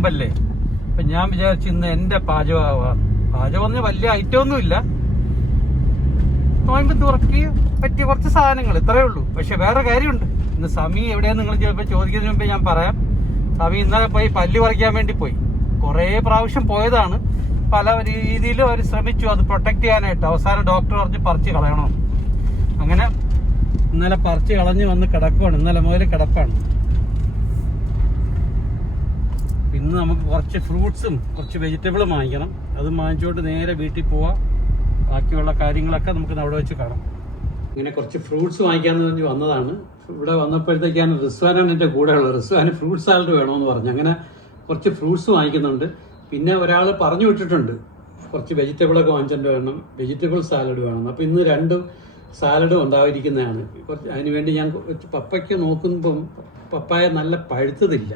നോമ്പല്ലേ. അപ്പം ഞാൻ വിചാരിച്ചു ഇന്ന് എൻ്റെ പാചകമാവാം. പാചകമൊന്നും വലിയ ഐറ്റം ഒന്നുമില്ല, നോയമ്പ് തുറക്കി പറ്റിയ കുറച്ച് സാധനങ്ങൾ, ഇത്രയേ ഉള്ളൂ. പക്ഷെ വേറെ കാര്യമുണ്ട്. ഇന്ന് സമി എവിടെയാന്ന് നിങ്ങൾ ചിലപ്പോൾ ചോദിക്കുന്നതിന് മുമ്പേ ഞാൻ പറയാം. സമി ഇന്നലെ പോയി പല്ല് പറിക്കാൻ വേണ്ടി പോയി. കുറേ പ്രാവശ്യം പോയതാണ്, പല രീതിയിലും അവർ ശ്രമിച്ചു അത് പ്രൊട്ടക്ട് ചെയ്യാനായിട്ട്. അവസാനം ഡോക്ടർ പറഞ്ഞ് പറിച്ച് കളയണം. അങ്ങനെ ഇന്നലെ പറിച്ച് കളഞ്ഞ് വന്ന് കിടക്കുവാണ്. ഇന്നലെ മുതൽ കിടപ്പാണ്. ഇന്ന് നമുക്ക് കുറച്ച് ഫ്രൂട്ട്സും കുറച്ച് വെജിറ്റബിളും വാങ്ങിക്കണം. അത് വാങ്ങിച്ചുകൊണ്ട് നേരെ വീട്ടിൽ പോവാം. ബാക്കിയുള്ള കാര്യങ്ങളൊക്കെ നമുക്ക് അവിടെ വെച്ച് കാണാം. ഇങ്ങനെ കുറച്ച് ഫ്രൂട്ട്സ് വാങ്ങിക്കാമെന്ന് പറഞ്ഞ് വന്നതാണ്. ഇവിടെ വന്നപ്പോഴത്തേക്കാണ് റിസ്വാനാണ് എൻ്റെ കൂടെ ഉള്ളത്. റിസ്വാന് ഫ്രൂട്ട് സാലഡ് വേണമെന്ന് പറഞ്ഞു. അങ്ങനെ കുറച്ച് ഫ്രൂട്ട്സ് വാങ്ങിക്കുന്നുണ്ട്. പിന്നെ ഒരാൾ പറഞ്ഞു വിട്ടിട്ടുണ്ട് കുറച്ച് വെജിറ്റബിളൊക്കെ വാങ്ങിച്ചിട്ട് വേണം, വെജിറ്റബിൾ സാലഡ് വേണം. അപ്പോൾ ഇന്ന് 2 സാലഡും ഉണ്ടായിരിക്കുന്നതാണ്. അതിനുവേണ്ടി ഞാൻ പപ്പയ്ക്ക് നോക്കുമ്പം പപ്പായ നല്ല പഴുത്തതില്ല.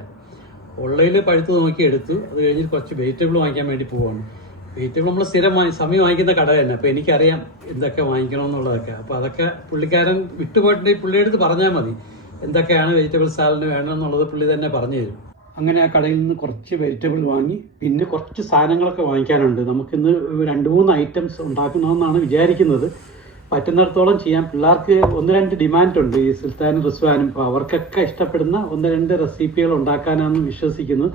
ഉള്ളതിൽ പഴുത്ത് നോക്കി എടുത്തു. അത് കഴിഞ്ഞ് കുറച്ച് വെജിറ്റബിൾ വാങ്ങിക്കാൻ വേണ്ടി പോവാണ്. വെജിറ്റബിൾ നമ്മൾ സ്ഥിരം സമയം വാങ്ങിക്കുന്ന കട തന്നെ. അപ്പോൾ എനിക്കറിയാം എന്തൊക്കെ വാങ്ങിക്കണമെന്നുള്ളതൊക്കെ. അപ്പോൾ അതൊക്കെ പുള്ളിക്കാരൻ വിട്ടുപോയിട്ടുണ്ടെങ്കിൽ പുള്ളിയുടെ അടുത്ത് പറഞ്ഞാൽ മതി എന്തൊക്കെയാണ് വെജിറ്റബിൾ സാലഡിന് വേണമെന്നുള്ളത് പുള്ളി തന്നെ പറഞ്ഞു തരും. അങ്ങനെ ആ കടയിൽ നിന്ന് കുറച്ച് വെജിറ്റബിൾ വാങ്ങി. പിന്നെ കുറച്ച് സാധനങ്ങളൊക്കെ വാങ്ങിക്കാനുണ്ട്. നമുക്കിന്ന് 2-3 ഐറ്റംസ് ഉണ്ടാക്കണമെന്നാണ് വിചാരിക്കുന്നത്. പറ്റുന്നിടത്തോളം ചെയ്യാം. പിള്ളേർക്ക് 1-2 ഡിമാൻഡുണ്ട്, ഈ സുൽത്താനും റിസ്വാനും. അപ്പോൾ അവർക്കൊക്കെ ഇഷ്ടപ്പെടുന്ന 1-2 റെസിപ്പികൾ ഉണ്ടാക്കാനാണെന്ന് വിശ്വസിക്കുന്നത്.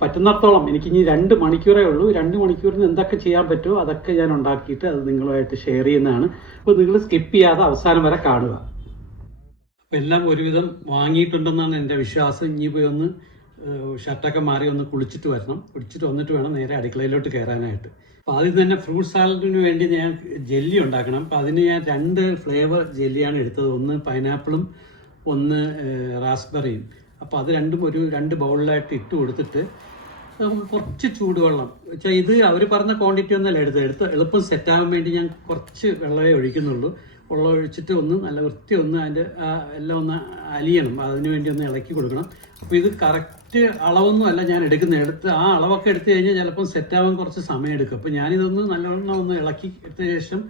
പറ്റുന്നിടത്തോളം. എനിക്കിനി 2 മണിക്കൂറേ ഉള്ളൂ. 2 മണിക്കൂറിന് എന്തൊക്കെ ചെയ്യാൻ പറ്റുമോ അതൊക്കെ ഞാൻ ഉണ്ടാക്കിയിട്ട് അത് നിങ്ങളുമായിട്ട് ഷെയർ ചെയ്യുന്നതാണ്. അപ്പോൾ നിങ്ങൾ സ്കിപ്പ് ചെയ്യാതെ അവസാനം വരെ കാണുക. അപ്പോൾ എല്ലാം ഒരുവിധം വാങ്ങിയിട്ടുണ്ടെന്നാണ് എൻ്റെ വിശ്വാസം. ഇനി പോയി ഒന്ന് ഷർട്ടൊക്കെ മാറി ഒന്ന് കുളിച്ചിട്ട് വരണം. കുളിച്ചിട്ട് വന്നിട്ട് വേണം നേരെ അടുക്കളയിലോട്ട് കയറാനായിട്ട്. അപ്പോൾ ആദ്യം തന്നെ ഫ്രൂട്ട് സാലഡിന് വേണ്ടി ഞാൻ ജെല്ലി ഉണ്ടാക്കണം. അപ്പോൾ അതിന് ഞാൻ 2 ഫ്ലേവർ ജെല്ലിയാണ് എടുത്തത്. ഒന്ന് പൈനാപ്പിളും ഒന്ന് റാസ്ബെറിയും. അപ്പോൾ അത് രണ്ടും ഒരു 2 ബൗളിലായിട്ട് ഇട്ട് കൊടുത്തിട്ട് നമുക്ക് കുറച്ച് ചൂടുവെള്ളം വെച്ചാൽ, ഇത് അവർ പറഞ്ഞ ക്വാണ്ടിറ്റി ഒന്നല്ല എടുത്ത് എളുപ്പം സെറ്റാകാൻ വേണ്ടി ഞാൻ കുറച്ച് വെള്ളമേ ഒഴിക്കുന്നുള്ളൂ. വെള്ളം ഒഴിച്ചിട്ട് ഒന്ന് നല്ല വൃത്തി ഒന്ന് അതിൻ്റെ എല്ലാം ഒന്ന് അലിയണം. അതിന് വേണ്ടി ഒന്ന് ഇളക്കി കൊടുക്കണം. അപ്പോൾ ഇത് കറക്റ്റ് അളവൊന്നും അല്ല ഞാൻ എടുത്ത് ആ അളവൊക്കെ എടുത്തു കഴിഞ്ഞാൽ ചിലപ്പം സെറ്റാവാൻ കുറച്ച് സമയം എടുക്കും. അപ്പോൾ ഞാനിതൊന്ന് നല്ലവണ്ണം ഒന്ന് ഇളക്കി എടുത്ത ശേഷം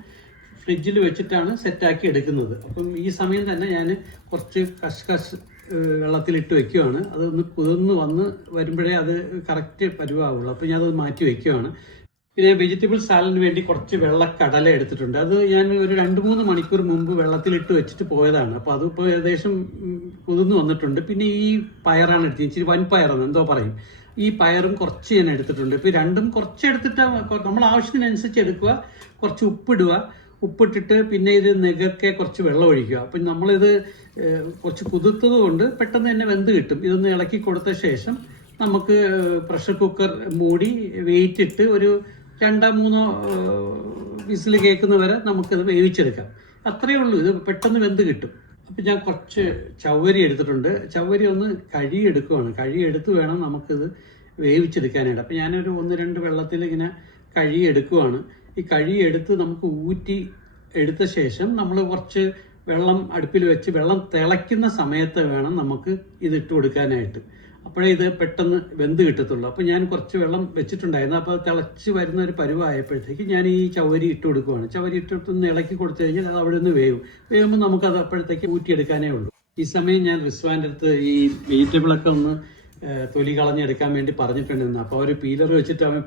ഫ്രിഡ്ജിൽ വെച്ചിട്ടാണ് സെറ്റാക്കി എടുക്കുന്നത്. അപ്പം ഈ സമയം തന്നെ ഞാൻ കുറച്ച് കഷ്കഷ് വെള്ളത്തിലിട്ട് വെക്കുകയാണ്. അതൊന്ന് കുതിർന്ന് വരുമ്പോഴേ അത് കറക്റ്റ് പരുവാവുള്ളൂ. അപ്പോൾ ഞാനത് മാറ്റി വെക്കുകയാണ്. പിന്നെ വെജിറ്റബിൾ സാലഡിന് വേണ്ടി കുറച്ച് വെള്ളക്കടല എടുത്തിട്ടുണ്ട്. അത് ഞാൻ ഒരു 2-3 മണിക്കൂർ മുമ്പ് വെള്ളത്തിലിട്ട് വെച്ചിട്ട് പോയതാണ്. അപ്പോൾ അതിപ്പോൾ ഏകദേശം കുതിർന്ന് വന്നിട്ടുണ്ട്. പിന്നെ ഈ പയറാണ് എടുത്തത്, ഇച്ചിരി വൻപയറെന്ന് എന്തോ പറയും. ഈ പയറും കുറച്ച് ഞാൻ എടുത്തിട്ടുണ്ട്. ഇപ്പോൾ രണ്ടും കുറച്ച് എടുത്തിട്ട് നമ്മൾ ആവശ്യത്തിനനുസരിച്ച് എടുക്കുക. കുറച്ച് ഉപ്പിട്ടിട്ട് പിന്നെ ഇത് നെകക്കെ കുറച്ച് വെള്ളം ഒഴിക്കുക. അപ്പം നമ്മളിത് കുറച്ച് കുതിർത്തത് കൊണ്ട് പെട്ടെന്ന് തന്നെ വെന്ത് കിട്ടും. ഇതൊന്ന് ഇളക്കി കൊടുത്ത ശേഷം നമുക്ക് പ്രഷർ കുക്കർ മൂടി വെയിറ്റ് ഇട്ട് ഒരു 2-3 വിസിൽ കേൾക്കുന്ന വരെ നമുക്കിത് വേവിച്ചെടുക്കാം. അത്രയേ ഉള്ളൂ. ഇത് പെട്ടെന്ന് വെന്ത് കിട്ടും. അപ്പം ഞാൻ കുറച്ച് ചവ്വരി എടുത്തിട്ടുണ്ട്. ചവ്വരി ഒന്ന് കഴുകിയെടുക്കുകയാണ്. കഴുകിയെടുത്ത് വേണം നമുക്കിത് വേവിച്ചെടുക്കാനായിട്ട്. അപ്പം ഞാനൊരു 1-2 വെള്ളത്തിൽ ഇങ്ങനെ കഴുകിയെടുക്കുകയാണ്. ഈ കഴുകിയെടുത്ത് നമുക്ക് ഊറ്റി എടുത്ത ശേഷം നമ്മൾ കുറച്ച് വെള്ളം അടുപ്പിൽ വെച്ച് വെള്ളം തിളയ്ക്കുന്ന സമയത്ത് വേണം നമുക്ക് ഇത് ഇട്ട് കൊടുക്കാനായിട്ട്. അപ്പോഴേ ഇത് പെട്ടെന്ന് വെന്ത് കിട്ടത്തുള്ളൂ. അപ്പോൾ ഞാൻ കുറച്ച് വെള്ളം വെച്ചിട്ടുണ്ടായിരുന്നു. അപ്പോൾ തിളച്ച് വരുന്ന ഒരു പരുവായപ്പോഴത്തേക്ക് ഞാൻ ഈ ചവ്വരി ഇട്ട് കൊടുക്കുകയാണ്. ചവ്വരി ഇട്ടിട്ടൊന്ന് ഇളക്കി കൊടുത്തു കഴിഞ്ഞാൽ അത് അവിടെ നിന്ന് വേകുമ്പോൾ നമുക്കത് അപ്പോഴത്തേക്ക് ഊറ്റിയെടുക്കാനേ ഉള്ളൂ. ഈ സമയം ഞാൻ റിസ്വാൻ്റെ അടുത്ത് ഈ വെജിറ്റബിളൊക്കെ ഒന്ന് തൊലി കളഞ്ഞെടുക്കാൻ വേണ്ടി പറഞ്ഞിട്ടുണ്ടായിരുന്നു. അപ്പോൾ അവർ പീലർ വെച്ചിട്ട് അവൻ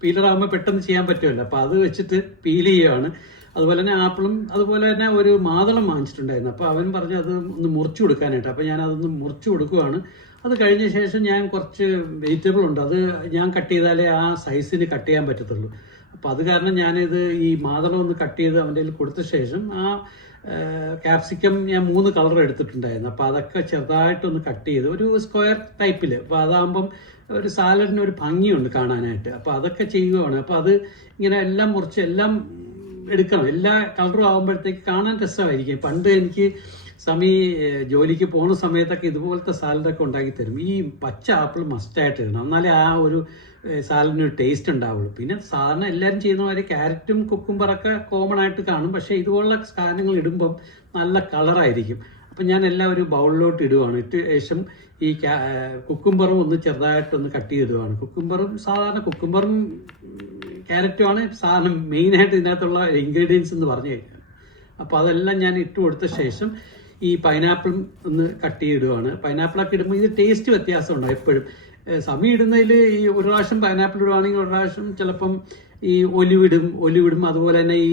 പീലറാകുമ്പോൾ പെട്ടെന്ന് ചെയ്യാൻ പറ്റുമല്ലോ. അപ്പോൾ അത് വെച്ചിട്ട് പീൽ ചെയ്യുകയാണ്. അതുപോലെ തന്നെ ആപ്പിളും അതുപോലെ തന്നെ ഒരു മാതളം വാങ്ങിച്ചിട്ടുണ്ടായിരുന്നു. അപ്പോൾ അവൻ പറഞ്ഞു അത് ഒന്ന് മുറിച്ചു കൊടുക്കാനായിട്ട്. അപ്പോൾ ഞാൻ അതൊന്ന് മുറിച്ചു കൊടുക്കുകയാണ്. അത് കഴിഞ്ഞ ശേഷം ഞാൻ കുറച്ച് വെജിറ്റബിൾ ഉണ്ട്, അത് ഞാൻ കട്ട് ചെയ്താലേ ആ സൈസിന് കട്ട് ചെയ്യാൻ പറ്റത്തുള്ളൂ. അപ്പോൾ അത് കാരണം ഞാനിത് ഈ മാതളം ഒന്ന് കട്ട് ചെയ്ത് അവൻ്റെ കയ്യിൽ കൊടുത്ത ശേഷം ആ ക്യാപ്സിക്കം ഞാൻ 3 കളർ എടുത്തിട്ടുണ്ടായിരുന്നു. അപ്പോൾ അതൊക്കെ ചെറുതായിട്ടൊന്ന് കട്ട് ചെയ്ത് ഒരു സ്ക്വയർ ടൈപ്പിൽ. അപ്പോൾ അതാകുമ്പം ഒരു സാലഡിന് ഒരു ഭംഗിയുണ്ട് കാണാനായിട്ട്. അപ്പോൾ അതൊക്കെ ചെയ്യുകയാണ്. അപ്പോൾ അത് ഇങ്ങനെ എല്ലാം മുറിച്ച് എല്ലാം എടുക്കണം. എല്ലാ കളറും ആകുമ്പോഴത്തേക്ക് കാണാൻ രസമായിരിക്കും. പണ്ട് എനിക്ക് സമി ജോലിക്ക് പോകുന്ന സമയത്തൊക്കെ ഇതുപോലത്തെ സാലഡൊക്കെ ഉണ്ടാക്കി തരും. ഈ പച്ച ആപ്പിൾ മസ്റ്റായിട്ട് ഇടണം, എന്നാലേ ആ ഒരു സാലഡിനൊരു ടേസ്റ്റ് ഉണ്ടാവുള്ളൂ. പിന്നെ സാധാരണ എല്ലാവരും ചെയ്യുന്ന മാതിരി ക്യാരറ്റും കുക്കുംബറൊക്കെ കോമൺ ആയിട്ട് കാണും. പക്ഷേ ഇതുപോലുള്ള സാധനങ്ങൾ ഇടുമ്പം നല്ല കളറായിരിക്കും. അപ്പം ഞാൻ എല്ലാം ഒരു ബൗളിലോട്ട് ഇടുവാണ്. ഇട്ട് ശേഷം ഈ കുക്കുംബറും ഒന്ന് ചെറുതായിട്ടൊന്ന് കട്ട് ചെയ്തിടുവാണ്. കുക്കുംബറും ക്യാരറ്റുമാണ് സാധനം മെയിനായിട്ട് ഇതിനകത്തുള്ള ഇൻഗ്രീഡിയൻസ് എന്ന് പറഞ്ഞു കഴിഞ്ഞാൽ. അപ്പോൾ അതെല്ലാം ഞാൻ ഇട്ട് കൊടുത്ത ശേഷം ഈ പൈനാപ്പിളും ഒന്ന് കട്ട് ചെയ്തിടുവാണ്. പൈനാപ്പിളൊക്കെ ഇടുമ്പോൾ ഇത് ടേസ്റ്റ് വ്യത്യാസമുണ്ടാകും എപ്പോഴും. സമയം ഇടുന്നതിൽ ഈ ഒരു പ്രാവശ്യം പൈനാപ്പിൾ ഇടുവാണെങ്കിൽ ഒരു പ്രാവശ്യം ചിലപ്പം ഈ ഒലിവിടും അതുപോലെ തന്നെ ഈ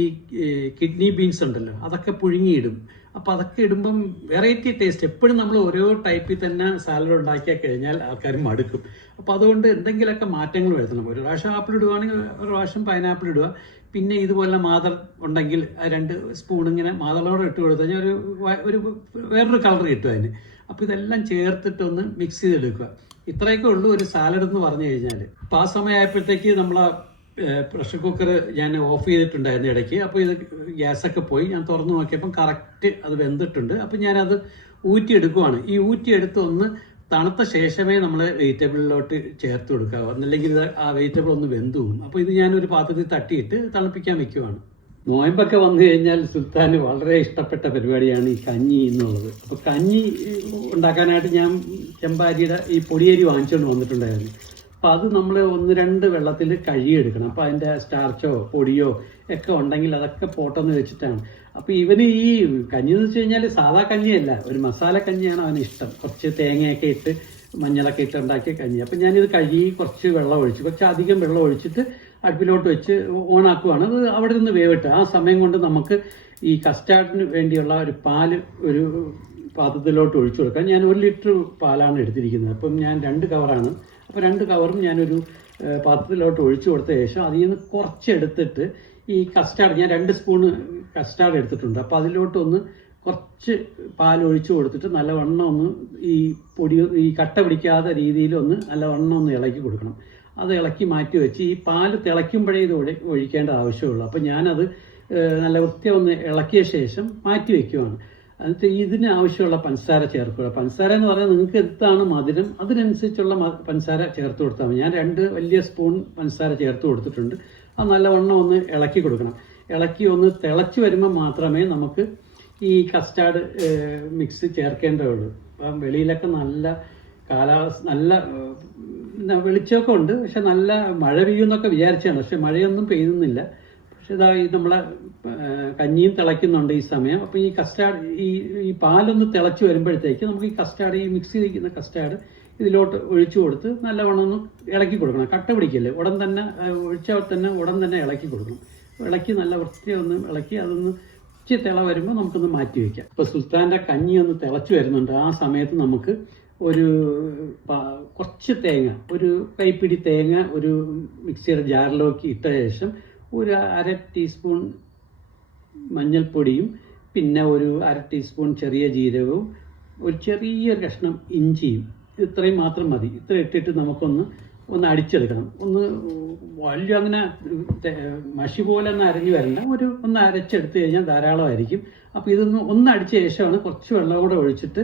കിഡ്നി ബീൻസ് ഉണ്ടല്ലോ അതൊക്കെ പുഴുങ്ങിയിടും. അപ്പോൾ അതൊക്കെ ഇടുമ്പം വെറൈറ്റി ടേസ്റ്റ്. എപ്പോഴും നമ്മൾ ഓരോ ടൈപ്പിൽ തന്നെ സാലഡ് ഉണ്ടാക്കിയാൽ കഴിഞ്ഞാൽ ആൾക്കാർ മടുക്കും. അപ്പോൾ അതുകൊണ്ട് എന്തെങ്കിലുമൊക്കെ മാറ്റങ്ങൾ വരുത്തണം. ഒരു പ്രാവശ്യം ആപ്പിൾ ഇടുവാണെങ്കിൽ ഒരു പ്രാവശ്യം പൈനാപ്പിൾ ഇടുക. പിന്നെ ഇതുപോലെ മാതർ ഉണ്ടെങ്കിൽ 2 സ്പൂൺ ഇങ്ങനെ മാതളോടെ ഇട്ട് കൊടുത്തു കഴിഞ്ഞാൽ ഒരു വേറൊരു കളർ കിട്ടും അതിന്. അപ്പോൾ ഇതെല്ലാം ചേർത്തിട്ടൊന്ന് മിക്സ് ചെയ്തെടുക്കുക. ഇത്രയൊക്കെ ഉള്ളൂ ഒരു സാലഡ് എന്ന് പറഞ്ഞു കഴിഞ്ഞാൽ. അപ്പോൾ ആ സമയമായപ്പോഴത്തേക്ക് നമ്മളെ പ്രഷർ കുക്കർ ഞാൻ ഓഫ് ചെയ്തിട്ടുണ്ടായിരുന്നു ഇടയ്ക്ക്. അപ്പോൾ ഇത് ഗ്യാസൊക്കെ പോയി. ഞാൻ തുറന്നു നോക്കിയപ്പം കറക്റ്റ് അത് വെന്തിട്ടുണ്ട്. അപ്പം ഞാനത് ഊറ്റിയെടുക്കുവാണ്. ഈ ഊറ്റിയെടുത്ത് ഒന്ന് തണുത്ത ശേഷമേ നമ്മൾ വെജിറ്റബിളിലോട്ട് ചേർത്ത് കൊടുക്കാവൂ, എന്നല്ലെങ്കിൽ ഇത് ആ വെജിറ്റബിൾ ഒന്ന് വെന്തു പോകും. അപ്പോൾ ഇത് ഞാനൊരു പാത്രത്തിൽ തട്ടിയിട്ട് തണുപ്പിക്കാൻ വെക്കുവാണ്. നോയമ്പൊക്കെ വന്നു കഴിഞ്ഞാൽ സുൽത്താന് വളരെ ഇഷ്ടപ്പെട്ട പരിപാടിയാണ് ഈ കഞ്ഞി എന്നുള്ളത്. അപ്പോൾ കഞ്ഞി ഉണ്ടാക്കാനായിട്ട് ഞാൻ ചെമ്പാരിയുടെ ഈ പൊടിയരി വാങ്ങിച്ചുകൊണ്ട് വന്നിട്ടുണ്ടായിരുന്നു. അപ്പോൾ അത് നമ്മൾ 1-2 വെള്ളത്തിൽ കഴുകിയെടുക്കണം. അപ്പോൾ അതിൻ്റെ സ്റ്റാർച്ചോ പൊടിയോ ഒക്കെ ഉണ്ടെങ്കിൽ അതൊക്കെ പോട്ടെന്ന് വെച്ചിട്ടാണ്. അപ്പോൾ ഇവന് ഈ കഞ്ഞി എന്ന് വെച്ച് കഴിഞ്ഞാൽ സാധാ കഞ്ഞിയല്ല, ഒരു മസാല കഞ്ഞിയാണ് അവന് ഇഷ്ടം. കുറച്ച് തേങ്ങയൊക്കെ ഇട്ട് മഞ്ഞളൊക്കെ ഇട്ട് ഉണ്ടാക്കിയ കഞ്ഞി. അപ്പം ഞാനിത് കഴുകി കുറച്ച് വെള്ളം ഒഴിച്ച്, കുറച്ച് അധികം വെള്ളം ഒഴിച്ചിട്ട് അടുപ്പിലോട്ട് വെച്ച് ഓണാക്കുവാണ്. അത് അവിടെ നിന്ന് വേവിട്ട് ആ സമയം കൊണ്ട് നമുക്ക് ഈ കസ്റ്റാർഡിന് വേണ്ടിയുള്ള ഒരു പാല് ഒരു പാത്രത്തിലോട്ട് ഒഴിച്ചു കൊടുക്കാം. ഞാൻ 1 ലിറ്റർ പാലാണ് എടുത്തിരിക്കുന്നത്. അപ്പം ഞാൻ 2 കവറാണ്. അപ്പോൾ 2 കവറും ഞാനൊരു പാത്രത്തിലോട്ട് ഒഴിച്ചു കൊടുത്ത ശേഷം അതിൽ നിന്ന് കുറച്ചെടുത്തിട്ട് ഈ കസ്റ്റാർഡ്, ഞാൻ 2 സ്പൂണ് കസ്റ്റാർഡ് എടുത്തിട്ടുണ്ട്. അപ്പോൾ അതിലോട്ടൊന്ന് കുറച്ച് പാൽ ഒഴിച്ചു കൊടുത്തിട്ട് നല്ലവണ്ണം ഒന്ന് ഈ പൊടി ഈ കട്ട പിടിക്കാത്ത രീതിയിലൊന്ന് നല്ലവണ്ണം ഒന്ന് ഇളക്കി കൊടുക്കണം. അത് ഇളക്കി മാറ്റി വെച്ച് ഈ പാല് തിളയ്ക്കുമ്പോഴേ ഇത് ഒഴിക്കേണ്ട ആവശ്യമുള്ളൂ. അപ്പോൾ ഞാനത് നല്ല വൃത്തി ഒന്ന് ഇളക്കിയ ശേഷം മാറ്റി വയ്ക്കുവാണ്. എന്നിട്ട് ഇതിന് ആവശ്യമുള്ള പഞ്ചസാര ചേർക്കുക. പഞ്ചസാര എന്ന് പറഞ്ഞാൽ നിങ്ങൾക്ക് എന്താണ് മധുരം അതിനനുസരിച്ചുള്ള പഞ്ചസാര ചേർത്ത് കൊടുത്താൽ മതി. ഞാൻ 2 വലിയ സ്പൂൺ പഞ്ചസാര ചേർത്ത് കൊടുത്തിട്ടുണ്ട്. അത് നല്ലവണ്ണം ഒന്ന് ഇളക്കി കൊടുക്കണം. ഇളക്കി ഒന്ന് തിളച്ച് വരുമ്പോൾ മാത്രമേ നമുക്ക് ഈ കസ്റ്റാർഡ് മിക്സ് ചേർക്കേണ്ടതുള്ളൂ. അപ്പം വെളിയിലൊക്കെ നല്ല കാലാവസ്ഥ, നല്ല വെളിച്ചമൊക്കെ ഉണ്ട്. പക്ഷെ നല്ല മഴ പെയ്യുമെന്നൊക്കെ വിചാരിച്ചാണ്, പക്ഷെ മഴയൊന്നും പെയ്യുന്നില്ല. പക്ഷെ ഇതാ ഈ നമ്മളെ കഞ്ഞിയും തിളയ്ക്കുന്നുണ്ട് ഈ സമയം. അപ്പോൾ ഈ കസ്റ്റാർഡ് ഈ പാലൊന്ന് തിളച്ച് വരുമ്പോഴത്തേക്ക് നമുക്ക് ഈ കസ്റ്റാർഡ്, ഈ മിക്സ് ചെയ്തിരിക്കുന്ന കസ്റ്റാർഡ് ഇതിലോട്ട് ഒഴിച്ചു കൊടുത്ത് നല്ലവണ്ണം ഒന്ന് ഇളക്കി കൊടുക്കണം. കട്ട പിടിക്കല്ലേ, ഉടൻ തന്നെ ഒഴിച്ചാൽ തന്നെ ഉടൻ തന്നെ ഇളക്കി കൊടുക്കണം. ഇളക്കി നല്ല വൃത്തിയൊന്ന് ഇളക്കി അതൊന്ന് ഇച്ചിരി തിള വരുമ്പോൾ നമുക്കൊന്ന് മാറ്റി വയ്ക്കാം. ഇപ്പോൾ സുൽത്താൻ്റെ കഞ്ഞി ഒന്ന് തിളച്ച് വരുന്നുണ്ട്. ആ സമയത്ത് നമുക്ക് ഒരു കുറച്ച് തേങ്ങ, ഒരു കൈപ്പിടി തേങ്ങ ഒരു മിക്സിയുടെ ജാറിലേക്ക് ഇട്ട ശേഷം ഒരു 1/2 ടീസ്പൂൺ മഞ്ഞൾപ്പൊടിയും പിന്നെ ഒരു 1/2 ടീസ്പൂൺ ചെറിയ ജീരകവും ഒരു ചെറിയൊരു കഷ്ണം ഇഞ്ചിയും, ഇത്രയും മാത്രം മതി. ഇത്ര ഇട്ടിട്ട് നമുക്കൊന്ന് അടിച്ചെടുക്കണം. ഒന്ന് വലിയ അങ്ങനെ മഷി പോലെ ഒന്ന് അരഞ്ഞു വരണ്ട, ഒന്ന് അരച്ചെടുത്ത് കഴിഞ്ഞാൽ ധാരാളമായിരിക്കും. അപ്പോൾ ഒന്ന് അടിച്ച ശേഷമാണ് കുറച്ച് വെള്ളം കൂടെ ഒഴിച്ചിട്ട്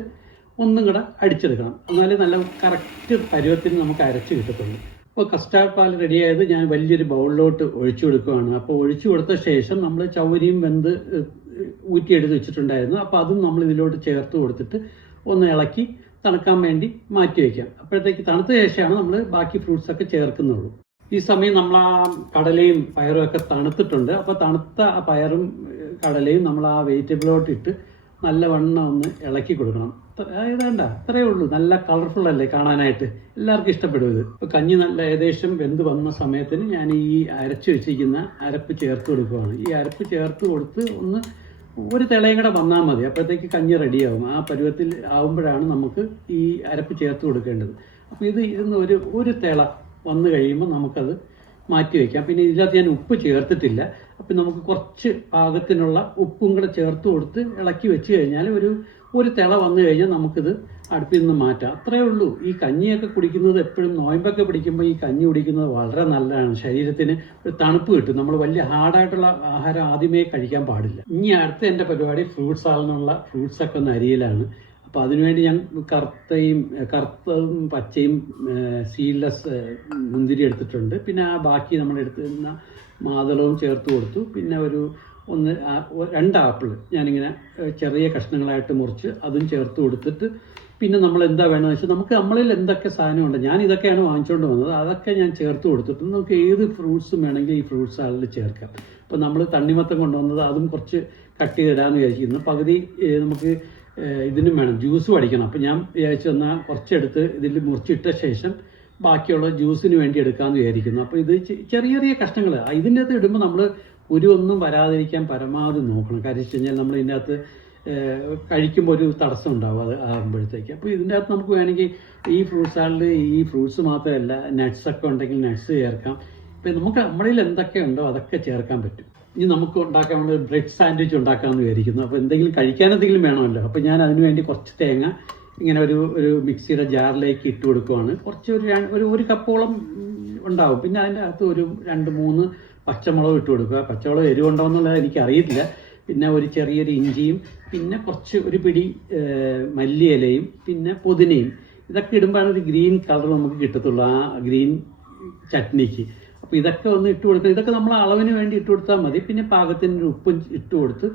ഒന്നും കൂടെ അടിച്ചെടുക്കണം. എന്നാലേ നല്ല കറക്റ്റ് പരുവത്തിന് നമുക്ക് അരച്ച് കിട്ടത്തുള്ളൂ. അപ്പോൾ കസ്റ്റാർഡ് പാൽ റെഡിയായത് ഞാൻ വലിയൊരു ബൗളിലോട്ട് ഒഴിച്ചു കൊടുക്കുകയാണ്. അപ്പോൾ ഒഴിച്ചു കൊടുത്ത ശേഷം നമ്മൾ ചൗരിയും വെന്ത് ഊറ്റിയെടുത്ത് വെച്ചിട്ടുണ്ടായിരുന്നു. അപ്പോൾ അതും നമ്മൾ ഇതിലോട്ട് ചേർത്ത് കൊടുത്തിട്ട് ഒന്ന് ഇളക്കി തണുക്കാൻ വേണ്ടി മാറ്റി വയ്ക്കാം. അപ്പോഴത്തേക്ക് തണുത്ത ശേഷമാണ് നമ്മൾ ബാക്കി ഫ്രൂട്ട്സൊക്കെ ചേർക്കുന്നുള്ളൂ. ഈ സമയം നമ്മൾ ആ കടലയും പയറും ഒക്കെ തണുത്തിട്ടുണ്ട്. അപ്പോൾ തണുത്ത ആ പയറും കടലയും നമ്മൾ ആ വെജിറ്റബിളോട്ട് ഇട്ട് നല്ലവണ്ണം ഒന്ന് ഇളക്കി കൊടുക്കണം. ഏതാണ്ട അത്രയേ ഉള്ളൂ. നല്ല കളർഫുൾ അല്ലേ കാണാനായിട്ട്, എല്ലാവർക്കും ഇഷ്ടപ്പെടും ഇത്. ഇപ്പോൾ കഞ്ഞി നല്ല ഏകദേശം വെന്ത് വന്ന സമയത്തിന് ഞാൻ ഈ അരച്ച് വെച്ചിരിക്കുന്ന അരപ്പ് ചേർത്ത് കൊടുക്കുകയാണ്. ഈ അരപ്പ് ചേർത്ത് കൊടുത്ത് ഒരു തിളയും കൂടെ വന്നാൽ മതി. അപ്പോഴത്തേക്ക് കഞ്ഞി റെഡിയാവും. ആ പരുവത്തിൽ ആവുമ്പോഴാണ് നമുക്ക് ഈ അരപ്പ് ചേർത്ത് കൊടുക്കേണ്ടത്. അപ്പോൾ ഇതിന്ന് ഒരു തിള വന്നു കഴിയുമ്പോൾ നമുക്കത് മാറ്റി വയ്ക്കാം. പിന്നെ ഇതിനകത്ത് ഞാൻ ഉപ്പ് ചേർത്തിട്ടില്ല. അപ്പം നമുക്ക് കുറച്ച് പാകത്തിനുള്ള ഉപ്പും കൂടെ ചേർത്ത് കൊടുത്ത് ഇളക്കി വെച്ച് കഴിഞ്ഞാൽ ഒരു തിള വന്നു കഴിഞ്ഞാൽ നമുക്കിത് അടുപ്പിൽ നിന്ന് മാറ്റാം. അത്രയേ ഉള്ളൂ. ഈ കഞ്ഞിയൊക്കെ കുടിക്കുന്നത് എപ്പോഴും നോയമ്പൊക്കെ പിടിക്കുമ്പോൾ ഈ കഞ്ഞി കുടിക്കുന്നത് വളരെ നല്ലതാണ്. ശരീരത്തിന് ഒരു തണുപ്പ് കിട്ടും. നമ്മൾ വലിയ ഹാർഡായിട്ടുള്ള ആഹാരം ആദ്യമേ കഴിക്കാൻ പാടില്ല. ഇനി അടുത്ത എൻ്റെ പരിപാടി ഫ്രൂട്ട്സ് ആണെന്നുള്ള ഫ്രൂട്ട്സൊക്കെ ഒന്ന് അരിയലാണ്. അപ്പോൾ അതിനുവേണ്ടി ഞാൻ കറുത്തതും പച്ചയും സീഡ്ലെസ് മുന്തിരി എടുത്തിട്ടുണ്ട്. പിന്നെ ആ ബാക്കി നമ്മൾ എടുത്തിരുന്ന മാതളവും ചേർത്ത് കൊടുത്തു. പിന്നെ 2 ആപ്പിൾ ഞാനിങ്ങനെ ചെറിയ കഷ്ണങ്ങളായിട്ട് മുറിച്ച് അതും ചേർത്ത് കൊടുത്തിട്ട് പിന്നെ നമ്മൾ എന്താ വേണമെന്ന് വെച്ചാൽ നമ്മളിൽ എന്തൊക്കെ സാധനമുണ്ട്, ഞാൻ ഇതൊക്കെയാണ് വാങ്ങിച്ചുകൊണ്ട് വന്നത്, അതൊക്കെ ഞാൻ ചേർത്ത് കൊടുത്തിട്ട് നമുക്ക് ഏത് ഫ്രൂട്ട്സും വേണമെങ്കിൽ ഈ ഫ്രൂട്ട്സ് സാലഡിൽ ചേർക്കാം. ഇപ്പോൾ നമ്മൾ തണ്ണിമത്തം കൊണ്ടുവന്നത് അതും കുറച്ച് കട്ട് ചെയ്തിടാമെന്ന് വിചാരിക്കുന്നു. പകുതി നമുക്ക് ഇതിനും വേണം, ജ്യൂസും അടിക്കണം. അപ്പോൾ ഞാൻ വിചാരിച്ചു കുറച്ചെടുത്ത് ഇതിൽ മുറിച്ചിട്ട ശേഷം ബാക്കിയുള്ള ജ്യൂസിന് വേണ്ടി എടുക്കാമെന്ന് വിചാരിക്കുന്നു. അപ്പോൾ ഇത് ചെറിയ ചെറിയ കഷ്ണങ്ങൾ ഇതിൻ്റെ അകത്ത് ഇടുമ്പോൾ നമ്മൾ ഒന്നും വരാതിരിക്കാൻ പരമാവധി നോക്കണം. കാര്യം വെച്ച് കഴിഞ്ഞാൽ നമ്മൾ ഇതിൻ്റെ അകത്ത് കഴിക്കുമ്പോൾ ഒരു തടസ്സം ഉണ്ടാവും അത് ആകുമ്പോഴത്തേക്ക്. അപ്പോൾ ഇതിൻ്റെ അകത്ത് നമുക്ക് വേണമെങ്കിൽ ഈ ഫ്രൂട്ട് സാലഡ് ഈ ഫ്രൂട്ട്സ് മാത്രമല്ല നട്ട്സൊക്കെ ഉണ്ടെങ്കിൽ നട്ട്സ് ചേർക്കാം. ഇപ്പം നമുക്ക് നമ്മളിൽ എന്തൊക്കെയുണ്ടോ അതൊക്കെ ചേർക്കാൻ പറ്റും. ഇനി നമുക്ക് ഉണ്ടാക്കാൻ വേണ്ടി ബ്രെഡ് സാൻഡ്വിച്ച് ഉണ്ടാക്കാമെന്ന് വിചാരിക്കുന്നു. അപ്പോൾ എന്തെങ്കിലും കഴിക്കാനെന്തെങ്കിലും വേണമല്ലോ. അപ്പോൾ ഞാൻ അതിന് വേണ്ടി കുറച്ച് തേങ്ങ ഇങ്ങനെ ഒരു മിക്സിയുടെ ജാറിലേക്ക് ഇട്ട് കൊടുക്കുവാണ്. കുറച്ച് ഒരു കപ്പോളം ഉണ്ടാവും. പിന്നെ അതിൻ്റെ അകത്ത് ഒരു 2-3 പച്ചമുളക് ഇട്ട് കൊടുക്കുക. പച്ചമുളക് എരിവുണ്ടോ എന്നുള്ളത് എനിക്കറിയില്ല. പിന്നെ ഒരു ചെറിയൊരു ഇഞ്ചിയും പിന്നെ ഒരു പിടി മല്ലിയിലയും പിന്നെ പുതിനയും ഇതൊക്കെ ഇടുമ്പോഴാണ് ഒരു ഗ്രീൻ കളർ നമുക്ക് കിട്ടത്തുള്ളൂ ആ ഗ്രീൻ ചട്നിക്ക്. അപ്പോൾ ഇതൊക്കെ ഒന്ന് ഇട്ട് കൊടുക്കുക. ഇതൊക്കെ നമ്മൾ അളവിന് വേണ്ടി ഇട്ട് കൊടുത്താൽ മതി. പിന്നെ പാകത്തിന് ഉപ്പും ഇട്ട് കൊടുത്ത്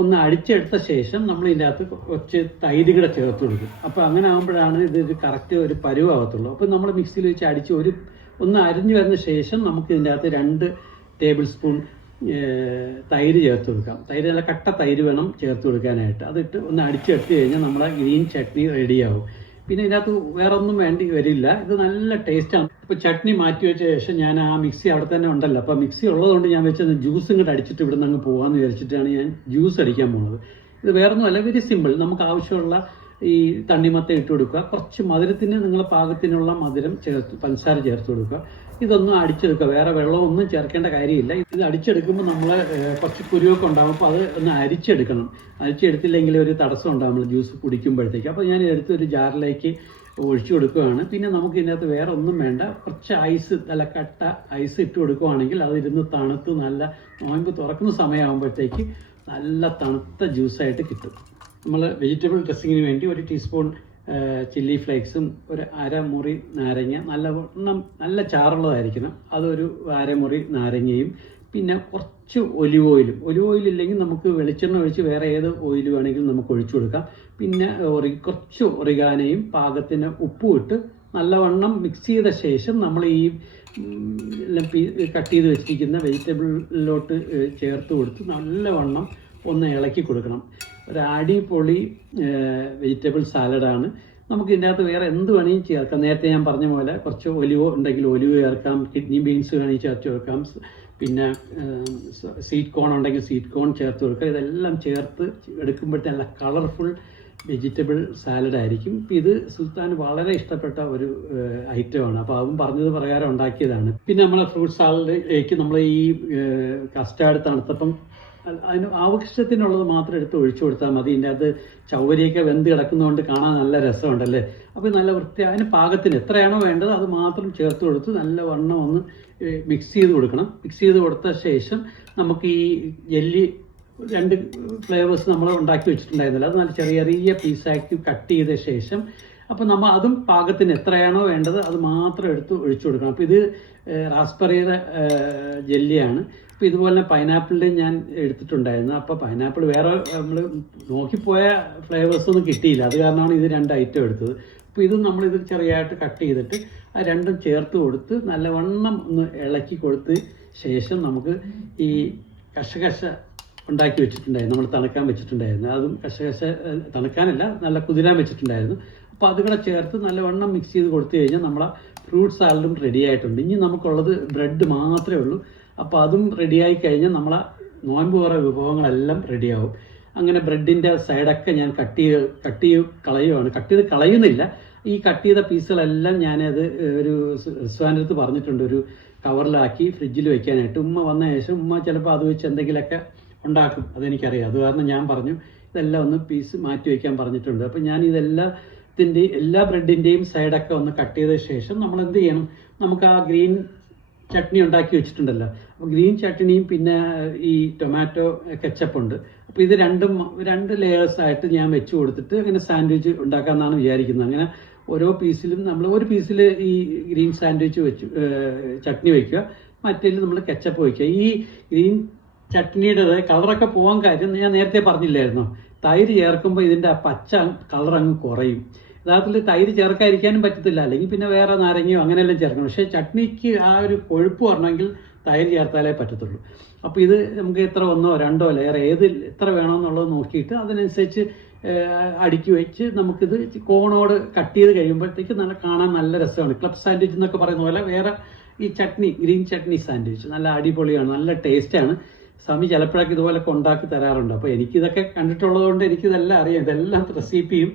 ഒന്ന് അടിച്ചെടുത്ത ശേഷം നമ്മൾ ഇതിൻ്റെ അകത്ത് കുറച്ച് തൈര് കൂടെ ചേർത്ത് കൊടുക്കും. അപ്പോൾ അങ്ങനെ ആകുമ്പോഴാണ് ഇത് കറക്റ്റ് ഒരു പരുവാകത്തുള്ളൂ. അപ്പോൾ നമ്മൾ മിക്സിയിൽ വെച്ച് അടിച്ച് ഒന്ന് അരിഞ്ഞു വരുന്ന ശേഷം നമുക്ക് ഇതിൻ്റെ അകത്ത് 2 ടേബിൾ സ്പൂൺ തൈര് ചേർത്ത് കൊടുക്കാം. തൈര് നല്ല കട്ട തൈര് വേണം ചേർത്ത് കൊടുക്കാനായിട്ട്. അതിട്ട് ഒന്ന് അടിച്ചെടുത്ത് കഴിഞ്ഞാൽ നമ്മളെ ഗ്രീൻ ചട്നി റെഡിയാവും. പിന്നെ ഇതിനകത്ത് വേറെ ഒന്നും വേണ്ടി വരില്ല. ഇത് നല്ല ടേസ്റ്റാണ്. ഇപ്പോൾ ചട്നി മാറ്റി വെച്ച ശേഷം ഞാൻ ആ മിക്സി അവിടെ തന്നെ ഉണ്ടല്ലോ. അപ്പോൾ മിക്സി ഉള്ളതുകൊണ്ട് ഞാൻ വെച്ചത് ജ്യൂസ് ഇങ്ങോട്ട് അടിച്ചിട്ട് ഇവിടെ നിന്ന് അങ്ങ് പോകാമെന്ന് വിചാരിച്ചിട്ടാണ് ഞാൻ ജ്യൂസ് അടിക്കാൻ പോകുന്നത്. ഇത് വേറൊന്നുമല്ല, വെരി സിമ്പിൾ. നമുക്ക് ആവശ്യമുള്ള ഈ തണ്ണിമത്ത ഇട്ട് കൊടുക്കുക. കുറച്ച് മധുരത്തിന് നിങ്ങളെ പാകത്തിനുള്ള മധുരം പഞ്ചസാര ചേർത്ത് കൊടുക്കുക. ഇതൊന്നും അടിച്ചെടുക്കുക. വേറെ വെള്ളമൊന്നും ചേർക്കേണ്ട കാര്യമില്ല. ഇത് അടിച്ചെടുക്കുമ്പോൾ നമ്മൾ കുറച്ച് കുരുവൊക്കെ ഉണ്ടാകും. അപ്പോൾ അത് ഒന്ന് അരിച്ചെടുക്കണം. അരിച്ചെടുത്തില്ലെങ്കിൽ ഒരു തടസ്സം ഉണ്ടാകും നമ്മൾ ജ്യൂസ് കുടിക്കുമ്പോഴത്തേക്ക്. അപ്പോൾ ഞാൻ എടുത്തൊരു ജാറിലേക്ക് ഒഴിച്ചു കൊടുക്കുകയാണ്. പിന്നെ നമുക്ക് ഇതിനകത്ത് വേറെ ഒന്നും വേണ്ട. കുറച്ച് ഐസ്, നല്ല കട്ട ഐസ് ഇട്ട് കൊടുക്കുകയാണെങ്കിൽ അതിരുന്ന് തണുത്ത് നല്ല നോയമ്പ് തുറക്കുന്ന സമയമാകുമ്പോഴത്തേക്ക് നല്ല തണുത്ത ജ്യൂസായിട്ട് കിട്ടും. നമ്മൾ വെജിറ്റബിൾ ഡ്രസ്സിങ്ങിന് വേണ്ടി 1 ടീസ്പൂൺ ചില്ലി ഫ്ലേക്സും ഒരു 1/2 മുറി നാരങ്ങ, നല്ല ചാറുള്ളതായിരിക്കണം, അതൊരു 1/2 മുറി നാരങ്ങയും പിന്നെ കുറച്ച് ഒലിവ് ഓയിൽ ഇല്ലെങ്കിൽ നമുക്ക് വെളിച്ചെണ്ണ ഒഴിച്ച് വേറെ ഏത് ഓയിൽ വേണമെങ്കിലും നമുക്ക് ഒഴിച്ചു കൊടുക്കാം. പിന്നെ കുറച്ച് ഒറിഗാനയും പാകത്തിന് ഉപ്പും ഇട്ട് നല്ലവണ്ണം മിക്സ് ചെയ്ത ശേഷം നമ്മൾ ഈ കട്ട് ചെയ്ത് വെച്ചിരിക്കുന്ന വെജിറ്റബിളിലോട്ട് ചേർത്ത് കൊടുത്ത് നല്ലവണ്ണം ഒന്ന് ഇളക്കി കൊടുക്കണം. ഒരു അടിപൊളി വെജിറ്റബിൾ സാലഡാണ്. നമുക്ക് ഇതിൻ്റെ അകത്ത് വേറെ എന്ത് വേണമെങ്കിലും ചേർക്കാം. നേരത്തെ ഞാൻ പറഞ്ഞ പോലെ കുറച്ച് ഒലിവ് ഉണ്ടെങ്കിൽ ഒലിവ് ചേർക്കാം. കിഡ്നി ബീൻസ് വേണമെങ്കിൽ ചേർത്ത് വെക്കാം. പിന്നെ സ്വീറ്റ് കോൺ ഉണ്ടെങ്കിൽ സ്വീറ്റ് കോൺ ചേർത്ത് കൊടുക്കുക. ഇതെല്ലാം ചേർത്ത് എടുക്കുമ്പോഴത്തെ നല്ല കളർഫുൾ വെജിറ്റബിൾ സാലഡ് ആയിരിക്കും. ഇപ്പം ഇത് സുൽത്താന് വളരെ ഇഷ്ടപ്പെട്ട ഒരു ഐറ്റമാണ്. അപ്പോൾ അതും പറഞ്ഞത് പ്രകാരം ഉണ്ടാക്കിയതാണ്. പിന്നെ നമ്മൾ ഫ്രൂട്ട് സാലഡിലേക്ക് നമ്മൾ ഈ കസ്റ്റാർഡ് തണുത്തപ്പം അതിന് ആവശ്യത്തിനുള്ളത് മാത്രം എടുത്ത് ഒഴിച്ചു കൊടുത്താൽ മതി. ഇതിൻ്റെ അത് ചൗവരിയൊക്കെ വെന്ത് കിടക്കുന്നതുകൊണ്ട് കാണാൻ നല്ല രസമുണ്ടല്ലേ. അപ്പോൾ നല്ല അതിന് പാകത്തിന് എത്രയാണോ വേണ്ടത് അത് മാത്രം ചേർത്ത് കൊടുത്ത് നല്ല വണ്ണം ഒന്ന് മിക്സ് ചെയ്ത് കൊടുക്കണം. മിക്സ് ചെയ്ത് കൊടുത്ത ശേഷം നമുക്ക് ഈ ജെല്ലി 2 ഫ്ലേവേഴ്സ് നമ്മൾ ഉണ്ടാക്കി വെച്ചിട്ടുണ്ടായിരുന്നില്ല, അത് നല്ല ചെറിയ ചെറിയ പീസാക്കി കട്ട് ചെയ്ത ശേഷം അപ്പോൾ നമ്മൾ അതും പാകത്തിന് എത്രയാണോ വേണ്ടത് അത് മാത്രം എടുത്ത് ഒഴിച്ചു കൊടുക്കണം. അപ്പോൾ ഇത് റാസ്ബെറിയുടെ ജെല്ലിയാണ്. അപ്പോൾ ഇതുപോലെ തന്നെ പൈനാപ്പിളിൻ്റെ ഞാൻ എടുത്തിട്ടുണ്ടായിരുന്നു. അപ്പോൾ പൈനാപ്പിൾ വേറെ നമ്മൾ നോക്കിപ്പോയ ഫ്ലേവേഴ്സൊന്നും കിട്ടിയില്ല, അത് കാരണമാണ് ഇത് 2 ഐറ്റം എടുത്തത്. അപ്പോൾ ഇതും നമ്മളിത് ചെറിയായിട്ട് കട്ട് ചെയ്തിട്ട് ആ 2ഉം ചേർത്ത് കൊടുത്ത് നല്ലവണ്ണം ഒന്ന് ഇളക്കി കൊടുത്ത് ശേഷം നമുക്ക് ഈ കശകശ ഉണ്ടാക്കി വെച്ചിട്ടുണ്ടായിരുന്നു, നമ്മൾ തണുക്കാൻ വെച്ചിട്ടുണ്ടായിരുന്നു. അതും കശകശ തണുക്കാനല്ല, നല്ല കുതിരാൻ വെച്ചിട്ടുണ്ടായിരുന്നു. അപ്പോൾ അതുകൂടെ ചേർത്ത് നല്ലവണ്ണം മിക്സ് ചെയ്ത് കൊടുത്തു കഴിഞ്ഞാൽ നമ്മളെ ഫ്രൂട്ട് സാലഡും റെഡി ആയിട്ടുണ്ട്. ഇനി നമുക്കുള്ളത് ബ്രെഡ് മാത്രമേ ഉള്ളൂ. അപ്പോൾ അതും റെഡിയായി കഴിഞ്ഞാൽ നമ്മളെ നോയമ്പ് കുറേ വിഭവങ്ങളെല്ലാം റെഡിയാവും. അങ്ങനെ ബ്രെഡിൻ്റെ സൈഡൊക്കെ ഞാൻ കട്ട് ചെയ്ത് കളയുവാണ്. കട്ട് ചെയ്ത് കളയുന്നില്ല, ഈ കട്ട് ചെയ്ത പീസുകളെല്ലാം ഞാനത് ഒരു റെസ്റ്റോറൻറ്റ് അടുത്ത് പറഞ്ഞിട്ടുണ്ട് ഒരു കവറിലാക്കി ഫ്രിഡ്ജിൽ വെക്കാനായിട്ട്. ഉമ്മ വന്ന ശേഷം ഉമ്മ ചിലപ്പോൾ അത് വെച്ച് എന്തെങ്കിലുമൊക്കെ ഉണ്ടാക്കും, അതെനിക്കറിയാം. അത് കാരണം ഞാൻ പറഞ്ഞു ഇതെല്ലാം ഒന്ന് പീസ് മാറ്റി വയ്ക്കാൻ പറഞ്ഞിട്ടുണ്ട്. അപ്പോൾ ഞാൻ എല്ലാ ബ്രെഡിൻ്റെയും സൈഡൊക്കെ ഒന്ന് കട്ട് ചെയ്ത ശേഷം നമ്മൾ എന്ത് ചെയ്യണം, നമുക്ക് ആ ഗ്രീൻ ചട്നി ഉണ്ടാക്കി വെച്ചിട്ടുണ്ടല്ലോ, അപ്പോൾ ഗ്രീൻ ചട്നിയും പിന്നെ ഈ ടൊമാറ്റോ കെച്ചപ്പുണ്ട്. അപ്പോൾ ഇത് 2 ലെയേഴ്സായിട്ട് ഞാൻ വെച്ച് കൊടുത്തിട്ട് അങ്ങനെ സാൻഡ്വിച്ച് ഉണ്ടാക്കാമെന്നാണ് വിചാരിക്കുന്നത്. അങ്ങനെ ഓരോ പീസിലും നമ്മൾ ഒരു പീസിൽ ഈ ഗ്രീൻ സാൻഡ്വിച്ച് ചട്നി വയ്ക്കുക, മറ്റേതിൽ നമ്മൾ കെച്ചപ്പ് വയ്ക്കുക. ഈ ഗ്രീൻ ചട്നിയുടെ കളറൊക്കെ പോകാൻ കാര്യം ഞാൻ നേരത്തെ പറഞ്ഞില്ലായിരുന്നോ, തൈര് ചേർക്കുമ്പോൾ ഇതിൻ്റെ ആ പച്ച കളർ അങ്ങ് കുറയും. യഥാർത്ഥത്തിൽ തൈര് ചേർക്കാതിരിക്കാനും പറ്റത്തില്ല, അല്ലെങ്കിൽ പിന്നെ വേറെ നാരങ്ങയോ അങ്ങനെയെല്ലാം ചേർക്കണം. പക്ഷേ ചട്നിക്ക് ആ ഒരു കൊഴുപ്പ് വരണമെങ്കിൽ തൈര് ചേർത്താലേ പറ്റത്തുള്ളൂ. അപ്പോൾ ഇത് നമുക്ക് എത്ര 1 2 ലെയർ എത്ര വേണമെന്നുള്ളത് നോക്കിയിട്ട് അതിനനുസരിച്ച് അടുക്കി വെച്ച് നമുക്കിത് കോണോട് കട്ട് ചെയ്ത് കഴിയുമ്പോഴത്തേക്ക് കാണാൻ നല്ല രസമാണ്. ക്ലബ് സാൻഡ്വിച്ച് എന്നൊക്കെ പറയുന്ന പോലെ വേറെ ഈ ചട്നി, ഗ്രീൻ ചട്നി സാൻഡ്വിച്ച് നല്ല അടിപൊളിയാണ്, നല്ല ടേസ്റ്റാണ്. സമി ചിലപ്പോഴൊക്കെ ഇതുപോലൊക്കെ ഉണ്ടാക്കി തരാറുണ്ട്. അപ്പോൾ എനിക്കിതൊക്കെ കണ്ടിട്ടുള്ളത് കൊണ്ട് എനിക്കിതെല്ലാം അറിയാം. ഇതെല്ലാം റെസിപ്പിയും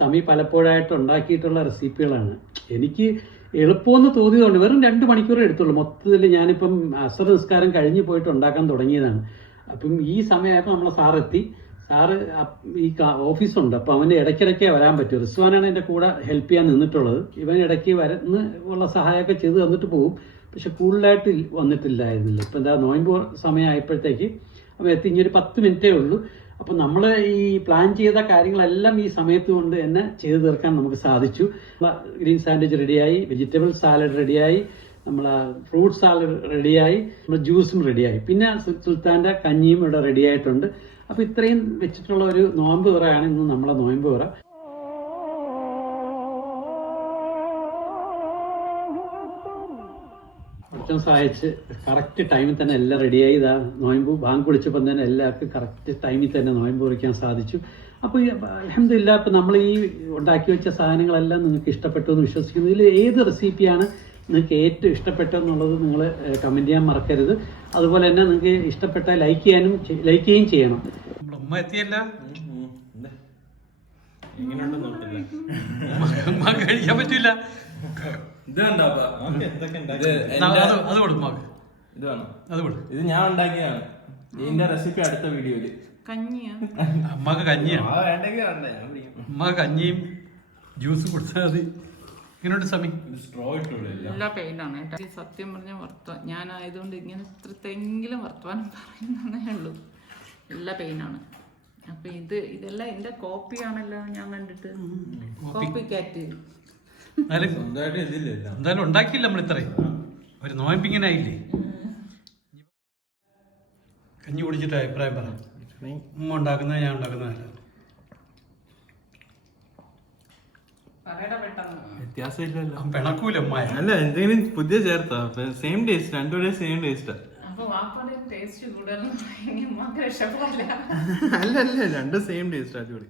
സമി പലപ്പോഴായിട്ട് ഉണ്ടാക്കിയിട്ടുള്ള റെസിപ്പികളാണ്. എനിക്ക് എളുപ്പമെന്ന് തോന്നിയതുകൊണ്ട് വെറും 2 മണിക്കൂറേ എടുത്തുള്ളൂ. മൊത്തത്തിൽ ഞാനിപ്പം അസർ നിസ്കാരം കഴിഞ്ഞ് പോയിട്ട് ഉണ്ടാക്കാൻ തുടങ്ങിയതാണ്. അപ്പം ഈ സമയമായപ്പോൾ നമ്മളെ സാറെത്തി. സാറ് ഈ ഓഫീസുണ്ട്, അപ്പോൾ അവൻ്റെ ഇടയ്ക്കിടയ്ക്കേ വരാൻ പറ്റും. റിസ്വാനാണ് എൻ്റെ കൂടെ ഹെൽപ്പ് ചെയ്യാൻ നിന്നിട്ടുള്ളത്. ഇവൻ ഇടയ്ക്ക് വരുന്ന ഉള്ള സഹായമൊക്കെ ചെയ്ത് തന്നിട്ട് പോകും. പക്ഷെ കൂടുതലായിട്ട് വന്നിട്ടില്ലായിരുന്നില്ല. ഇപ്പം എന്താ നോയമ്പ് സമയമായപ്പോഴത്തേക്ക് അവൻ എത്തി. ഇനി ഒരു 10 മിനിറ്റേ ഉള്ളൂ. അപ്പം നമ്മൾ ഈ പ്ലാൻ ചെയ്ത കാര്യങ്ങളെല്ലാം ഈ സമയത്ത് കൊണ്ട് തന്നെ ചെയ്തു തീർക്കാൻ നമുക്ക് സാധിച്ചു. ഗ്രീൻ സാൻഡ്വിച്ച് റെഡിയായി, വെജിറ്റബിൾ സാലഡ് റെഡിയായി, നമ്മളെ ഫ്രൂട്ട് സാലഡ് റെഡിയായി, നമ്മുടെ ജ്യൂസും റെഡിയായി. പിന്നെ സുൽത്താൻ്റെ കഞ്ഞിയും ഇവിടെ റെഡിയായിട്ടുണ്ട്. അപ്പോൾ ഇത്രയും വെച്ചിട്ടുള്ള ഒരു നോയമ്പ് തുറയാണ് ഇന്ന് നമ്മളെ നോയമ്പ് തുറ. കുറച്ചും സഹായിച്ച് കറക്റ്റ് ടൈമിൽ തന്നെ എല്ലാം റെഡിയായി. ഇതാ നോയമ്പ് ബാങ്ക് വിളിച്ചപ്പം തന്നെ എല്ലാവർക്കും കറക്റ്റ് ടൈമിൽ തന്നെ നോയമ്പ് കുറിക്കാൻ സാധിച്ചു. അപ്പോൾ അൽഹംദുലില്ലാ, ഇപ്പം നമ്മൾ ഈ ഉണ്ടാക്കി വെച്ച സാധനങ്ങളെല്ലാം നിങ്ങൾക്ക് ഇഷ്ടപ്പെട്ടു എന്ന് വിശ്വസിക്കുന്നു. ഇതിൽ ഏത് റെസിപ്പിയാണ് നിങ്ങൾക്ക് ഏറ്റവും ഇഷ്ടപ്പെട്ടതെന്നുള്ളത് നിങ്ങൾ കമൻറ്റ് ചെയ്യാൻ മറക്കരുത്. അതുപോലെ തന്നെ നിങ്ങൾക്ക് ഇഷ്ടപ്പെട്ടാൽ ലൈക്ക് ചെയ്യുകയും ചെയ്യണം. ഉമ്മ എത്തിയല്ല, കഴിക്കാൻ പറ്റില്ല. ഇത് ഞാൻ ഉണ്ടാക്കിയതാണ്. ഇതിന്റെ റെസിപ്പി അടുത്ത വീഡിയോയില്. അമ്മക്ക് കഞ്ഞിയാണ്. അമ്മ കഞ്ഞിയും ജ്യൂസും കുടിച്ചാൽ മതി. ഇങ്ങനോട്ട് സമയം എല്ലാ പെയിനാണ് സത്യം പറഞ്ഞ വർത്തമാനം. ഞാനായതുകൊണ്ട് ഇങ്ങനെ ഇത്രത്തെങ്കിലും വർത്തമാനം പറയുന്നതേ ഉള്ളൂ. എല്ലാ പെയിനാണ്. അപ്പൊ ഇതെല്ലാം എന്റെ കോപ്പിയാണല്ലോ ഞാൻ കണ്ടിട്ട്. കോപ്പി കാറ്റ് എന്തായാലും ഉണ്ടാക്കിയില്ല നമ്മൾ ഇത്രയും ഒരു നോയമ്പിങ്ങനായില്ലേ. കഞ്ഞി കുടിച്ചിട്ട് അഭിപ്രായം പറ. ഉമ്മ ഉണ്ടാക്കുന്നത് ഞാൻ ഉണ്ടാക്കുന്നതല്ല. വ്യത്യാസമില്ലല്ലോ, പിണക്കൂല ഉമ്മ. അല്ല എന്തെങ്കിലും പുതിയ ചേർത്താ സെയിം ടേസ്റ്റ്, രണ്ടുപേരും സെയിം ടേസ്റ്റാ. ടേസ്റ്റ് കൂടുതൽ അല്ല അല്ല രണ്ടും സെയിം ടേസ്റ്റ്, അടിപൊളി.